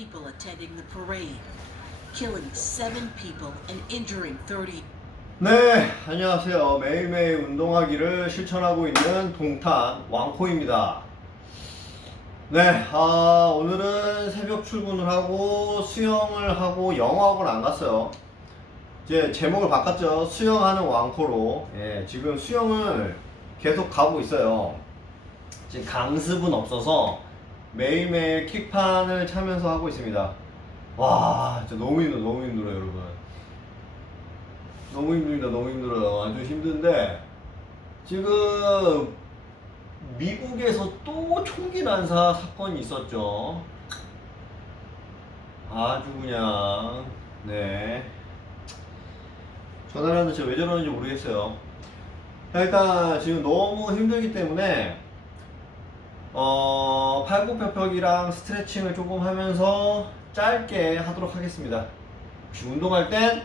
people attending the parade, killing 7 people and injuring 30. 네, 안녕하세요. 매일매일 운동하기를 실천하고 있는 동탄 왕코입니다. 네, 오늘은 새벽 출근을 하고 수영을 하고 영어학원 안 갔어요. 이제 제목을 바꿨죠. 수영하는 왕코로. 예, 지금 수영을 계속 가고 있어요. 지금 강습은 없어서 매일매일 킥판을 차면서 하고 있습니다. 와, 진짜 너무 힘들어요, 여러분. 너무 힘듭니다. 너무 힘들어요. 아주 힘든데 지금 미국에서 또 총기 난사 사건이 있었죠. 아주 그냥 네. 전화를 하는데 제가 왜 저러는지 모르겠어요. 일단 지금 너무 힘들기 때문에 팔굽혀펴기랑 스트레칭을 조금 하면서 짧게 하도록 하겠습니다. 혹시 운동할 땐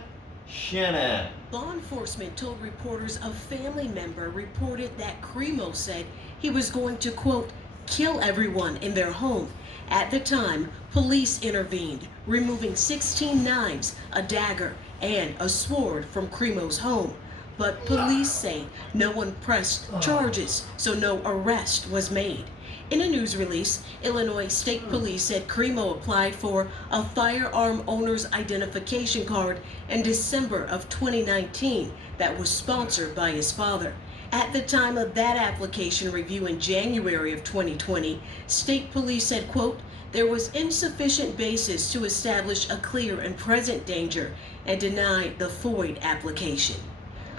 CNN. Law enforcement told reporters a family member reported that Cremo said he was going to, quote, kill everyone in their home. At the time, police intervened, removing 16 knives, a dagger, and a sword from Cremo's home. But police say no one pressed charges, so no arrest was made. In a news release, Illinois State Police said Cremo applied for a firearm owner's identification card in December of 2019 that was sponsored by his father. At the time of that application review in January of 2020, State Police said, quote, there was insufficient basis to establish a clear and present danger and denied the FOID application.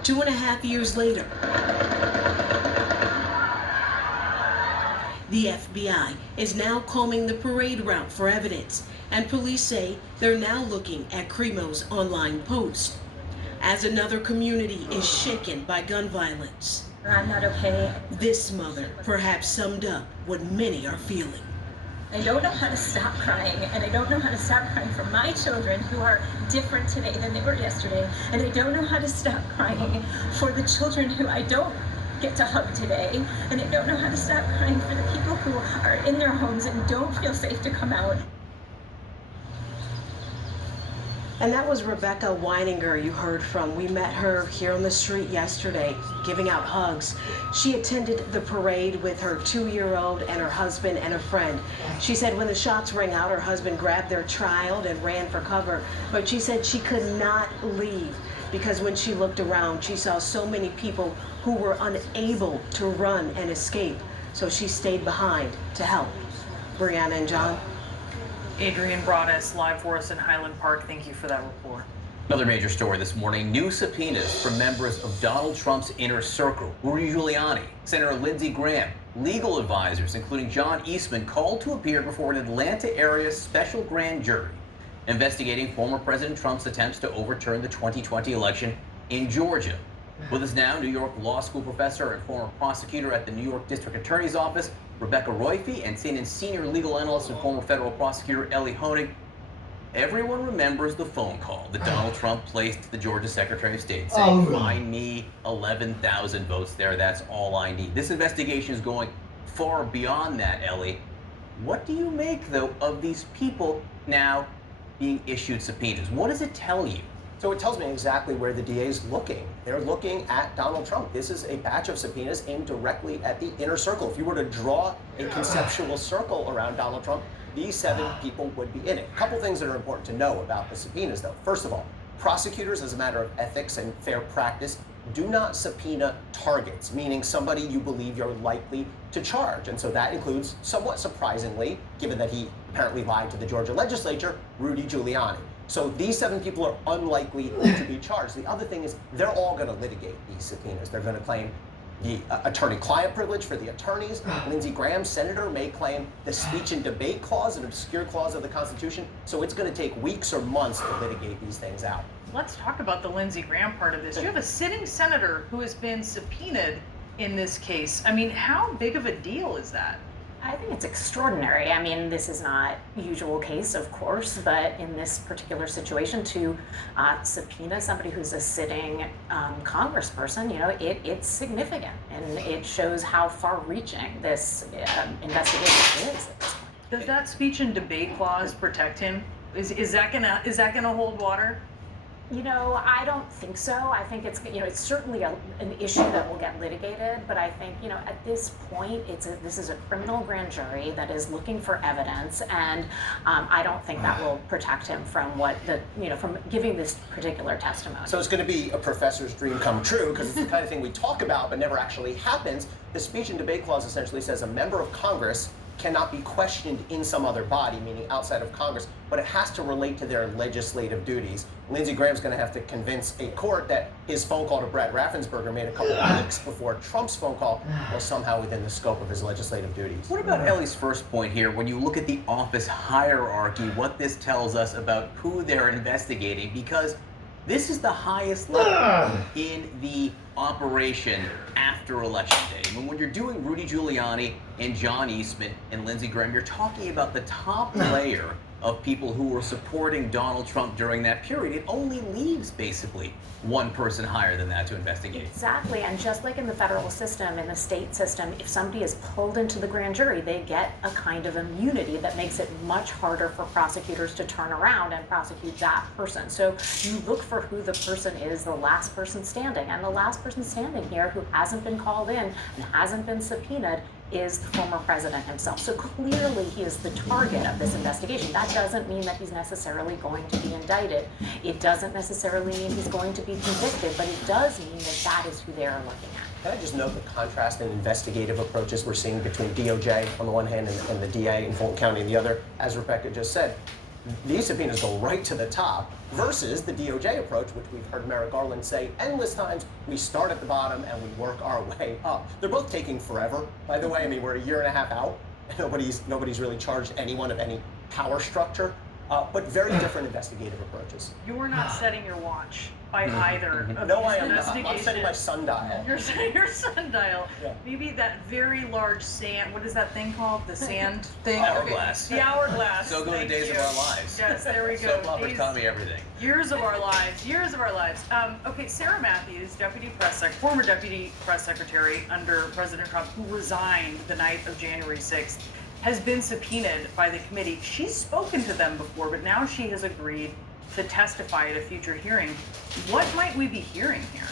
2.5 years later, the FBI is now combing the parade route for evidence, and police say they're now looking at Cremo's online post. As another community is shaken by gun violence, I'm not okay. this mother perhaps summed up what many are feeling. I don't know how to stop crying, and I don't know how to stop crying for my children who are different today than they were yesterday, and I don't know how to stop crying for the children who I don't get to hug today, and I don't know how to stop crying for the people who are in their homes and don't feel safe to come out. And that was Rebecca Weininger you heard from. We met her here on the street yesterday, giving out hugs. She attended the parade with her 2-year-old and her husband and a friend. She said when the shots rang out, her husband grabbed their child and ran for cover. But she said she could not leave because when she looked around, she saw so many people who were unable to run and escape. So she stayed behind to help. Brianna and John. Adrian brought us live for us in Highland Park. Thank you for that report. Another major story this morning, new subpoenas from members of Donald Trump's inner circle. Rudy Giuliani, Senator Lindsey Graham, legal advisors, including John Eastman, called to appear before an Atlanta area special grand jury investigating former President Trump's attempts to overturn the 2020 election in Georgia. With us now, New York Law School professor and former prosecutor at the New York District Attorney's Office, Rebecca Roife, and CNN senior legal analyst and former federal prosecutor Ellie Honig. Everyone remembers the phone call that Donald Trump placed to the Georgia Secretary of State saying, find me 11,000 votes there, that's all I need. This investigation is going far beyond that, Ellie. What do you make, though, of these people now being issued subpoenas? What does it tell you? So it tells me exactly where the DA is looking. They're looking at Donald Trump. This is a batch of subpoenas aimed directly at the inner circle. If you were to draw a conceptual circle around Donald Trump, these 7 people would be in it. A couple things that are important to know about the subpoenas, though. First of all, prosecutors, as a matter of ethics and fair practice, do not subpoena targets, meaning somebody you believe you're likely to charge. And so that includes, somewhat surprisingly, given that he apparently lied to the Georgia legislature, Rudy Giuliani. So these 7 people are unlikely to be charged. The other thing is they're all going to litigate these subpoenas. They're going to claim the attorney-client privilege for the attorneys. Lindsey Graham, senator, may claim the speech and debate clause, an obscure clause of the Constitution. So it's going to take weeks or months to litigate these things out. Let's talk about the Lindsey Graham part of this. You have a sitting senator who has been subpoenaed in this case. I mean, how big of a deal is that? I think it's extraordinary. I mean, this is not a usual case, of course, but in this particular situation, to subpoena somebody who's a sitting congressperson, you know, it's significant, and it shows how far-reaching this investigation is at this point. Does that speech and debate clause protect him? Is that gonna hold water? You know, I don't think so. I think it's, you know, it's certainly an issue that will get litigated, but I think, you know, at this point, this is a criminal grand jury that is looking for evidence, and I don't think that will protect him from from giving this particular testimony. So it's going to be a professor's dream come true, because it's the kind of thing we talk about but never actually happens. The speech and debate clause essentially says a member of Congress cannot be questioned in some other body, meaning outside of Congress, but it has to relate to their legislative duties. Lindsey Graham's going to have to convince a court that his phone call to Brett Raffensperger made a couple of weeks before Trump's phone call was somehow within the scope of his legislative duties. What about Ellie's first point here? When you look at the office hierarchy, what this tells us about who they're investigating, because this is the highest level in the operation after Election Day. I mean, when you're doing Rudy Giuliani and John Eastman and Lindsey Graham, you're talking about the top layer of people who were supporting Donald Trump during that period. It only leaves basically one person higher than that to investigate. Exactly, and just like in the federal system, in the state system, if somebody is pulled into the grand jury, they get a kind of immunity that makes it much harder for prosecutors to turn around and prosecute that person. So you look for who the person is, the last person standing, and the last person standing here who hasn't been called in and hasn't been subpoenaed is the former president himself. So clearly he is the target of this investigation. That doesn't mean that he's necessarily going to be indicted. It doesn't necessarily mean he's going to be convicted, but it does mean that that is who they're looking at. Can I just note the contrast in investigative approaches we're seeing between DOJ on the one hand and the DA in Fulton County on the other? As Rebecca just said, these subpoenas go right to the top versus the DOJ approach, which we've heard Merrick Garland say endless times. We start at the bottom and we work our way up. They're both taking forever, by the way. I mean, we're a year and a half out. Nobody's really charged anyone of any power structure, but very different investigative approaches. You're not setting your watch by either of No, these I am not. investigations. I'm setting my sundial. You're setting your sundial. Yeah. Maybe that very large sand, what is that thing called? The sand thing? Hourglass. The hourglass. So go the Thank days of you. our lives. Yes, there we go. Soap operas taught me everything. Years of our lives, years of our lives. Okay, Sarah Matthews, former deputy press secretary under President Trump, who resigned the night of January 6th, has been subpoenaed by the committee. She's spoken to them before, but now she has agreed to testify at a future hearing. What might we be hearing here?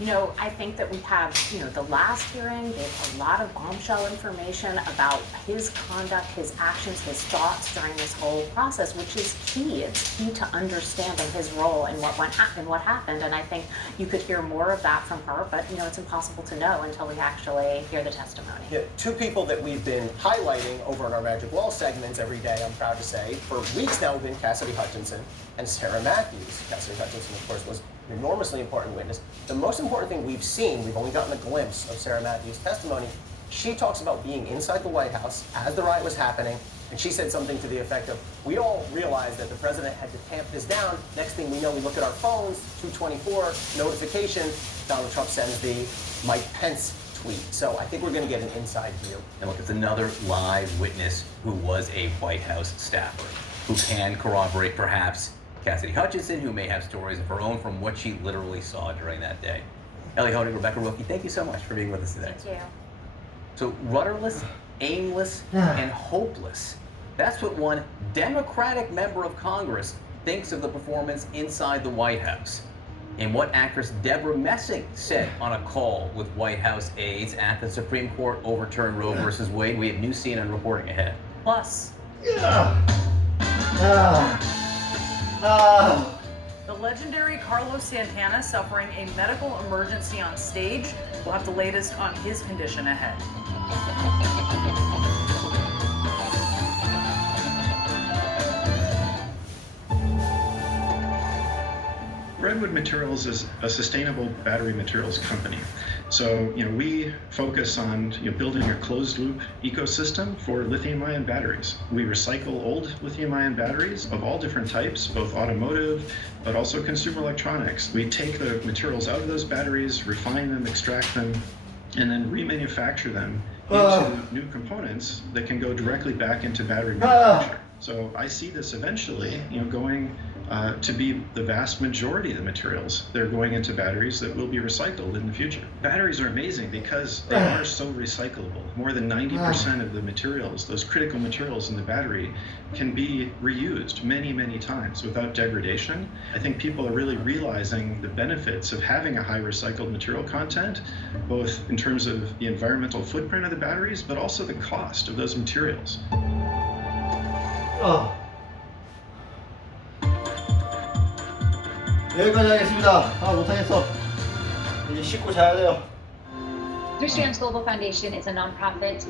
You know, I think that we have, you know, the last hearing gave a lot of bombshell information about his conduct, his actions, his thoughts during this whole process, which is key. It's key to understanding his role and what happened. And I think you could hear more of that from her, but, you know, it's impossible to know until we actually hear the testimony. Yeah, two people that we've been highlighting over in our Magic Wall segments every day, I'm proud to say, for weeks now have been Cassidy Hutchinson and Sarah Matthews. Cassidy Hutchinson, of course, was an enormously important witness. The most important thing we've seen, we've only gotten a glimpse of Sarah Matthews' testimony. She talks about being inside the White House as the riot was happening, and she said something to the effect of, we all realized that the president had to tamp this down. Next thing we know, we look at our phones, 224, notification, Donald Trump sends the Mike Pence tweet. So I think we're going to get an inside view. And look, it's another live witness who was a White House staffer, who can corroborate perhaps Cassidy Hutchinson, who may have stories of her own from what she literally saw during that day. Ellie Honig, Rebecca Rookie, thank you so much for being with us today. Thank you. So rudderless, aimless, and hopeless. That's what one Democratic member of Congress thinks of the performance inside the White House. And what actress Deborah Messing said on a call with White House aides at the Supreme Court overturned Roe versus Wade. We have new CNN reporting ahead. Plus, the legendary Carlos Santana suffering a medical emergency on stage. We'll have the latest on his condition ahead. Redwood Materials is a sustainable battery materials company. So, we focus on building a closed-loop ecosystem for lithium-ion batteries. We recycle old lithium-ion batteries of all different types, both automotive, but also consumer electronics. We take the materials out of those batteries, refine them, extract them, and then remanufacture them into new components that can go directly back into battery manufacture. So I see this eventually, going to be the vast majority of the materials that are going into batteries that will be recycled in the future. Batteries are amazing because they are so recyclable. More than 90% of the materials, those critical materials in the battery, can be reused many, many times without degradation. I think people are really realizing the benefits of having a high recycled material content, both in terms of the environmental footprint of the batteries, but also the cost of those materials. 여기까지 하겠습니다. 못하겠어. 이제 씻고 자야 돼요. Three Strands Global Foundation is a nonprofit